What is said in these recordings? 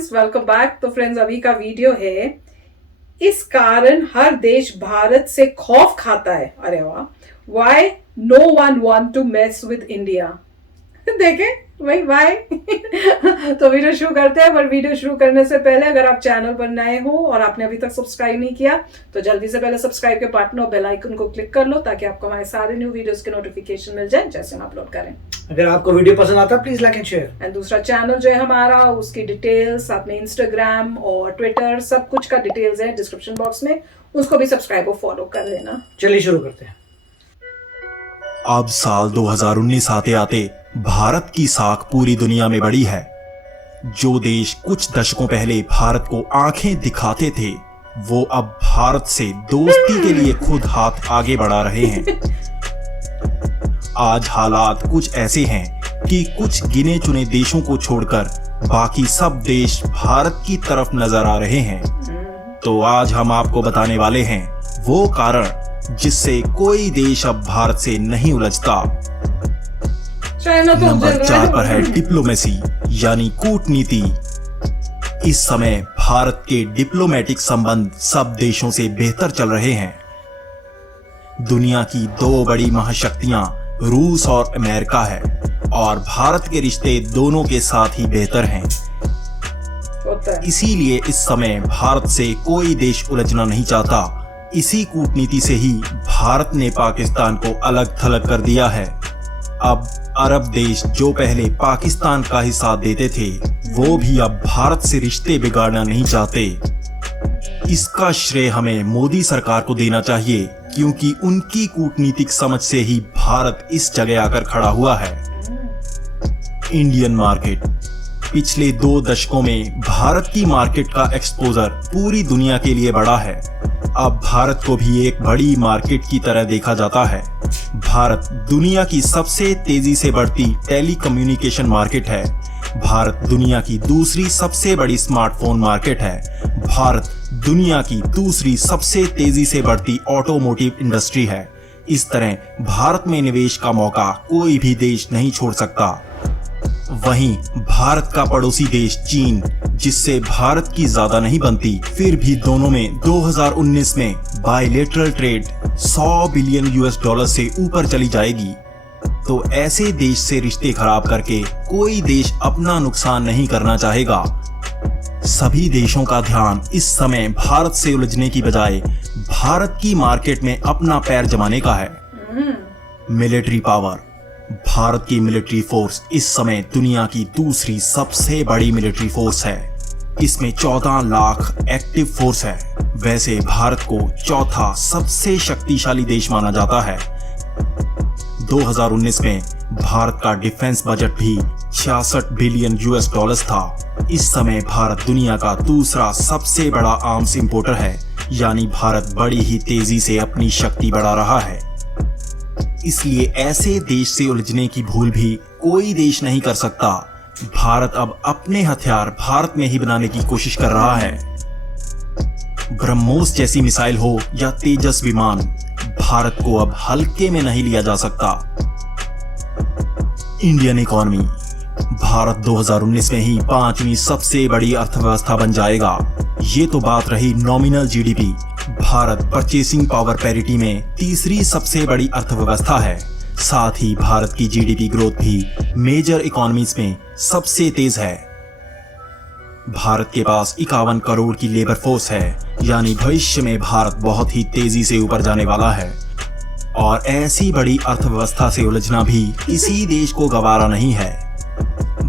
Friends, welcome back. तो friends, अभी का वीडियो है, इस कारण हर देश भारत से खौफ खाता है। अरे वाह, why no one want to mess with India. देखें भाई, वाई। तो वीडियो शुरू करते हैं, पर वीडियो शुरू करने से पहले अगर आप चैनल पर नए हो और आपने अभी तक सब्सक्राइब नहीं किया तो जल्दी से पहले सब्सक्राइब के बटन और बेल आइकन को क्लिक कर लो, ताकि आपको हमारे सारे न्यू वीडियोस के नोटिफिकेशन मिल जाए जैसे हम अपलोड करें। अगर आपको वीडियो पसंद आता है please like and share. And दूसरा चैनल जो है हमारा, उसकी डिटेल्स साथ में इंस्टाग्राम और ट्विटर सब कुछ का डिटेल्स है डिस्क्रिप्शन बॉक्स में, उसको भी सब्सक्राइब और फॉलो कर लेना। चलिए शुरू करते हैं। अब साल 2019 आते आते भारत की साख पूरी दुनिया में बढ़ी है। जो देश कुछ दशकों पहले भारत को आंखें दिखाते थे, वो अब भारत से दोस्ती के लिए खुद हाथ आगे बढ़ा रहे हैं। आज हालात कुछ ऐसे हैं कि कुछ गिने चुने देशों को छोड़कर बाकी सब देश भारत की तरफ नजर आ रहे हैं। तो आज हम आपको बताने वाले हैं वो कारण जिससे कोई देश अब भारत से नहीं उलझता। नंबर 4 पर है डिप्लोमेसी यानी कूटनीति। इस समय भारत के डिप्लोमेटिक संबंध सब देशों से बेहतर चल रहे हैं। दुनिया की दो बड़ी महाशक्तियां रूस और अमेरिका है, और भारत के रिश्ते दोनों के साथ ही बेहतर हैं। इसीलिए इस समय भारत से कोई देश उलझना नहीं चाहता। इसी कूटनीति से ही भारत ने पाकिस्तान को अलग थलग कर दिया है। अब अरब देश जो पहले पाकिस्तान का ही साथ देते थे, वो भी अब भारत से रिश्ते बिगाड़ना नहीं चाहते। इसका श्रेय हमें मोदी सरकार को देना चाहिए, क्योंकि उनकी कूटनीतिक समझ से ही भारत इस जगह आकर खड़ा हुआ है। Indian market. पिछले 2 दशकों में भारत की मार्केट का एक्सपोजर पूरी दुनिया के लिए बढ़ा है। अब भारत को भी एक बड़ी मार्केट की तरह देखा जाता है। भारत दुनिया की सबसे तेजी से बढ़ती टेलीकम्युनिकेशन मार्केट है। भारत दुनिया की दूसरी सबसे बड़ी स्मार्टफोन मार्केट है। भारत दुनिया की दूसरी सबसे तेजी से बढ़ती ऑटोमोटिव इंडस्ट्री है। इस तरह भारत में निवेश का मौका कोई भी देश नहीं छोड़ सकता। वहीं भारत का पड़ोसी देश चीन, जिससे भारत की ज्यादा नहीं बनती, फिर भी दोनों में 2019 में bilateral trade 100 billion US dollar से ऊपर चली जाएगी। तो ऐसे देश से रिश्ते खराब करके कोई देश अपना नुकसान नहीं करना चाहेगा। सभी देशों का ध्यान इस समय भारत से उलझने की बजाय भारत की मार्केट में अपना पैर जमाने का है। Military power. भारत की मिलिट्री फोर्स इस समय दुनिया की दूसरी सबसे बड़ी मिलिट्री फोर्स है। इसमें 14 लाख एक्टिव फोर्स है। वैसे भारत को चौथा सबसे शक्तिशाली देश माना जाता है। 2019 में भारत का डिफेंस बजट भी 66 बिलियन यूएस डॉलर्स था। इस समय भारत दुनिया का दूसरा सबसे बड़ा आर्म्स इंपोर्टर है, यानी भारत बड़ी ही तेजी से अपनी शक्ति बढ़ा रहा है। इसलिए ऐसे देश से उलझने की भूल भी कोई देश नहीं कर सकता। भारत अब अपने हथियार भारत में ही बनाने की कोशिश कर रहा है। ब्रह्मोस जैसी मिसाइल हो या तेजस विमान, भारत को अब हल्के में नहीं लिया जा सकता। Indian economy. भारत 2019 में ही 5वीं सबसे बड़ी अर्थव्यवस्था बन जाएगा। ये तो बात रही nominal GDP. Bharat purchasing power parity में तीसरी सबसे बड़ी अर्थव्यवस्था है। साथ ही भारत की जीडीपी ग्रोथ भी मेजर इकोनॉमीज में सबसे तेज है। भारत के पास 51 करोड़ की लेबर फोर्स है, यानी भविष्य में भारत बहुत ही तेजी से ऊपर जाने वाला है। और ऐसी बड़ी अर्थव्यवस्था से उलझना भी किसी देश को गवारा नहीं है।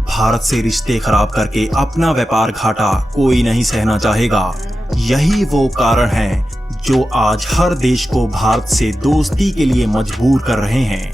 भारत से रिश्ते खराब करके अपना व्यापार घाटा कोई नहीं सहना चाहेगा। यही वो कारण है जो आज हर देश को भारत से दोस्ती के लिए मजबूर कर रहे हैं।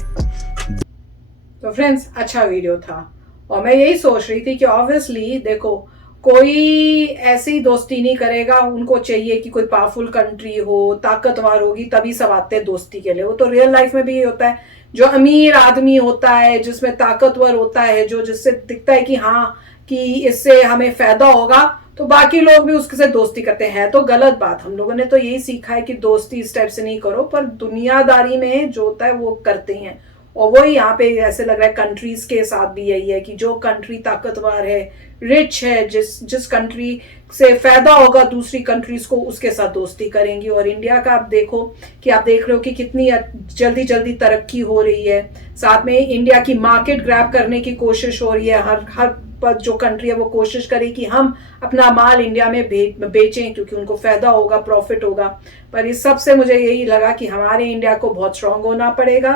तो फ्रेंड्स, अच्छा वीडियो था, और मैं यही सोच रही थी कि ऑब्वियसली देखो, कोई ऐसी दोस्ती नहीं करेगा। उनको चाहिए कि कोई पावरफुल कंट्री हो, ताकतवर होगी, तभी सब आते हैं दोस्ती के लिए। वो तो रियल लाइफ में भी ये होता है, जो अमीर आदमी होता है, जिसमें ताकतवर होता है, जो जिससे दिखता है कि हाँ कि इससे हमें फायदा होगा, तो बाकी लोग भी उसके से दोस्ती करते हैं। तो गलत बात। हम लोगों ने तो यही सीखा है कि दोस्ती इस टाइप से नहीं करो, पर दुनियादारी में जो होता है वो करते हैं। और वही यहाँ पे ऐसे लग रहा है कंट्रीज के साथ भी यही है कि जो कंट्री ताकतवर है, रिच है, जिस कंट्री से फायदा होगा दूसरी कंट्रीज को, उसके साथ दोस्ती करेंगी। और इंडिया का आप देखो कि आप देख रहे हो कि कितनी जल्दी जल्दी तरक्की हो रही है, साथ में इंडिया की मार्केट ग्रैब करने की कोशिश हो रही है। हर पर जो कंट्री है वो कोशिश करे कि हम अपना माल इंडिया में बेचें, क्योंकि उनको फायदा होगा, प्रॉफिट होगा। पर इस सब से मुझे यही लगा कि हमारे इंडिया को बहुत स्ट्रांग होना पड़ेगा,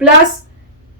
प्लस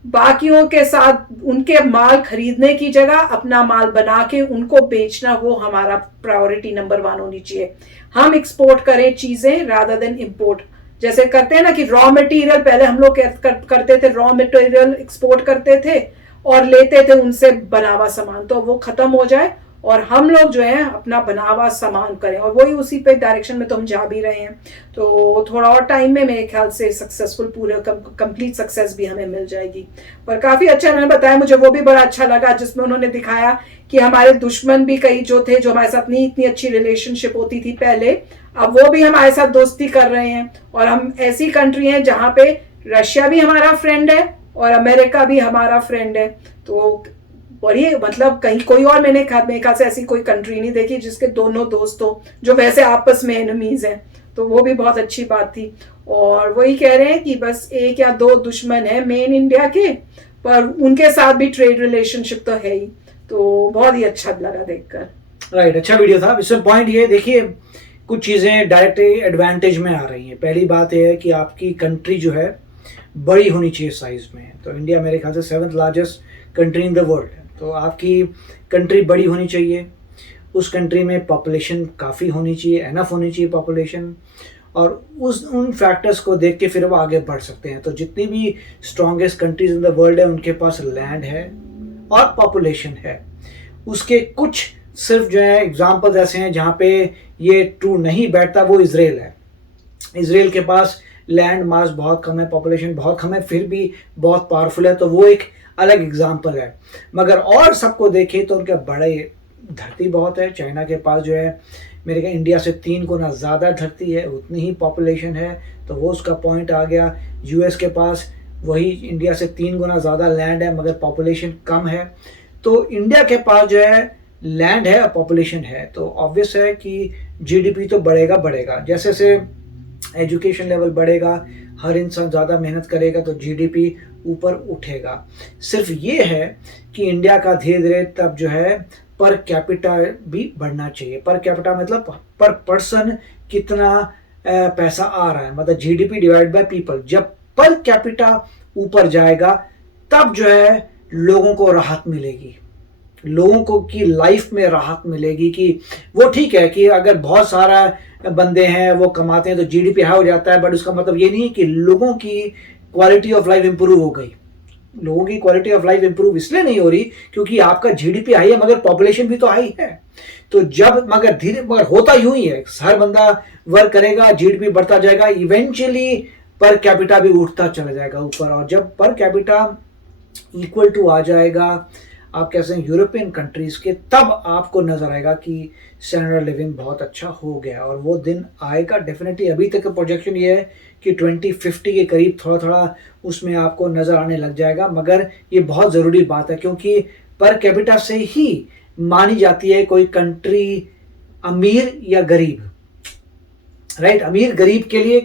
बाकियों के साथ उनके माल खरीदने की जगह अपना माल बना के उनको बेचना, वो हमारा प्रायोरिटी नंबर 1 होनी चाहिए। हम एक्सपोर्ट करें चीजें रादर देन इंपोर्ट। जैसे करते हैं ना कि रॉ मटेरियल, पहले हम लोग करते थे, रॉ मटेरियल एक्सपोर्ट करते थे और लेते थे उनसे बनावा सामान, तो वो खत्म हो जाए और हम लोग जो है अपना बनावा सामान करें, और वही उसी पे डायरेक्शन में तो हम जा भी रहे हैं। तो थोड़ा और टाइम में मेरे ख्याल से सक्सेसफुल पूरे कंप्लीट सक्सेस भी हमें मिल जाएगी। पर काफी अच्छा उन्होंने बताया, मुझे वो भी बड़ा अच्छा लगा जिसमें उन्होंने दिखाया कि हमारे दुश्मन भी कई जो थे, जो हमारे साथ नहीं इतनी अच्छी रिलेशनशिप होती थी पहले, अब वो भी हमारे साथ दोस्ती कर रहे हैं। और हम ऐसी कंट्री हैं जहां पे रशिया भी हमारा फ्रेंड है और अमेरिका भी हमारा फ्रेंड है। तो बड़ी मतलब कहीं कोई और मैंने ख्याल से ऐसी कोई कंट्री नहीं देखी जिसके दोनों दोस्त हो जो वैसे आपस में एनिमीज हैं। तो वो भी बहुत अच्छी बात थी। और वही कह रहे हैं कि बस 1 या 2 दुश्मन है मेन इंडिया के, पर उनके साथ भी ट्रेड रिलेशनशिप तो है ही। तो बहुत ही अच्छा लगा देखकर। राइट, अच्छा वीडियो था। इसमें पॉइंट ये देखिए, कुछ चीज़ें डायरेक्ट एडवांटेज में आ रही हैं। पहली बात यह है कि आपकी कंट्री जो है बड़ी होनी चाहिए साइज में। तो इंडिया मेरे ख्याल से 7th largest country in the world है। तो आपकी कंट्री बड़ी होनी चाहिए, उस कंट्री में पॉपुलेशन काफ़ी होनी चाहिए, एनफ होनी चाहिए पॉपुलेशन, और उन फैक्टर्स को देख के फिर वो आगे बढ़ सकते हैं। तो जितनी भी strongest countries in the world है उनके पास लैंड है और पॉपुलेशन है। उसके कुछ सिर्फ जो है एग्जाम्पल्स ऐसे हैं जहाँ पे ये ट्रू नहीं बैठता, वो इजराइल है। इजराइल के पास लैंड मास बहुत कम है, पॉपुलेशन बहुत कम है, फिर भी बहुत पावरफुल है। तो वो एक अलग एग्जाम्पल है। मगर और सबको देखें तो उनके बड़े धरती बहुत है। चाइना के पास जो है मेरे ख्याल इंडिया से 3 गुना ज़्यादा धरती है, उतनी ही पॉपुलेशन है, तो वो उसका पॉइंट आ गया। यूएस के पास वही इंडिया से 3 गुना ज़्यादा लैंड है मगर पॉपुलेशन कम है। तो इंडिया के पास जो है लैंड है और पॉपुलेशन है, तो ऑब्वियस है कि जीडीपी तो बढ़ेगा बढ़ेगा। जैसे जैसे एजुकेशन लेवल बढ़ेगा, हर इंसान ज़्यादा मेहनत करेगा तो जीडीपी ऊपर उठेगा। सिर्फ ये है कि इंडिया का धीरे धीरे तब जो है पर कैपिटा भी बढ़ना चाहिए। पर कैपिटा मतलब पर पर्सन कितना पैसा आ रहा है, मतलब जीडीपी डिवाइड बाय पीपल। जब पर कैपिटा ऊपर जाएगा तब जो है लोगों को राहत मिलेगी, लोगों को की लाइफ में राहत मिलेगी। कि वो ठीक है कि अगर बहुत सारा बंदे हैं वो कमाते हैं तो जीडीपी हाई हो जाता है, बट उसका मतलब ये नहीं है कि लोगों की क्वालिटी ऑफ लाइफ इंप्रूव हो गई। लोगों की क्वालिटी ऑफ लाइफ इंप्रूव इसलिए नहीं हो रही क्योंकि आपका जीडीपी हाई है मगर पॉपुलेशन भी तो हाई है। तो जब मगर होता यूं ही है, हर बंदा वर्क करेगा, जीडीपी बढ़ता जाएगा, इवेंचुअली पर कैपिटा भी उठता चला जाएगा ऊपर। और जब पर कैपिटा इक्वल टू आ जाएगा आप कैसे यूरोपियन कंट्रीज के, तब आपको नजर आएगा कि स्टैंडर्ड लिविंग बहुत अच्छा हो गया। और वो दिन आएगा डेफिनेटली। अभी तक का प्रोजेक्शन ये है कि 2050 के करीब थोड़ा थोड़ा उसमें आपको नजर आने लग जाएगा। मगर ये बहुत ज़रूरी बात है क्योंकि पर कैपिटा से ही मानी जाती है कोई कंट्री अमीर या गरीब। राइट, अमीर गरीब के लिए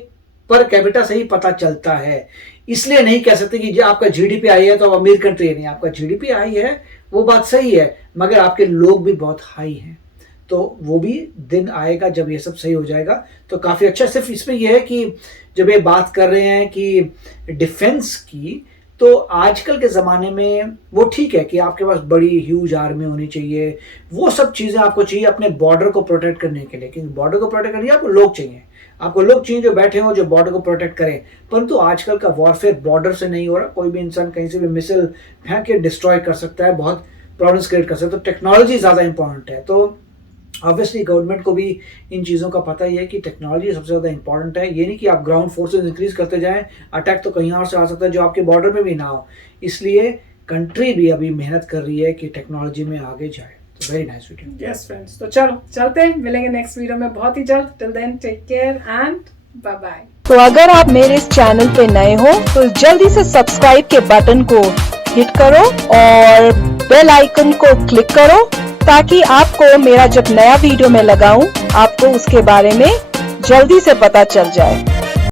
पर कैपिटा से ही पता चलता है। इसलिए नहीं कह सकते कि आपका जीडीपी हाई है तो अमीर कंट्री है। नहीं, आपका जीडीपी हाई है वो बात सही है, मगर आपके लोग भी बहुत हाई हैं। तो वो भी दिन आएगा जब ये सब सही हो जाएगा तो काफ़ी अच्छा। सिर्फ इसमें यह है कि जब ये बात कर रहे हैं कि डिफेंस की, तो आजकल के ज़माने में वो ठीक है कि आपके पास बड़ी ह्यूज आर्मी होनी चाहिए, वो सब चीज़ें आपको चाहिए अपने बॉर्डर को प्रोटेक्ट करने के लिए। क्योंकि बॉर्डर को प्रोटेक्ट करने के लिए आपको लोग चाहिए, आपको लोग चाहिए जो बैठे हों, जो बॉर्डर को प्रोटेक्ट करें। परंतु आजकल का वॉरफेयर बॉर्डर से नहीं हो रहा। कोई भी इंसान कहीं से भी मिसाइल फेंक के डिस्ट्रॉय कर सकता है, बहुत प्रॉब्लम्स क्रिएट कर सकता है। तो टेक्नोलॉजी ज़्यादा इंपॉर्टेंट है। तो ऑब्वियसली गवर्नमेंट को भी इन चीज़ों का पता ही है कि टेक्नोलॉजी सबसे ज़्यादा इंपॉर्टेंट है। ये नहीं कि आप ग्राउंड फोर्सेस इंक्रीज करते जाएं, अटैक तो कहीं और से आ सकता है जो आपके बॉर्डर में भी ना हो। इसलिए कंट्री भी अभी मेहनत कर रही है कि टेक्नोलॉजी में आगे जाए। तो very nice video. Yes friends, तो चलो चलते हैं, मिलेंगे नेक्स्ट वीडियो में बहुत ही जल्द। Till then take care and bye bye. तो अगर आप मेरे इस चैनल पे नए हो तो जल्दी से सब्सक्राइब के बटन को हिट करो और बेल आइकन को क्लिक करो ताकि आपको मेरा जब नया वीडियो मैं लगाऊं आपको उसके बारे में जल्दी से पता चल जाए।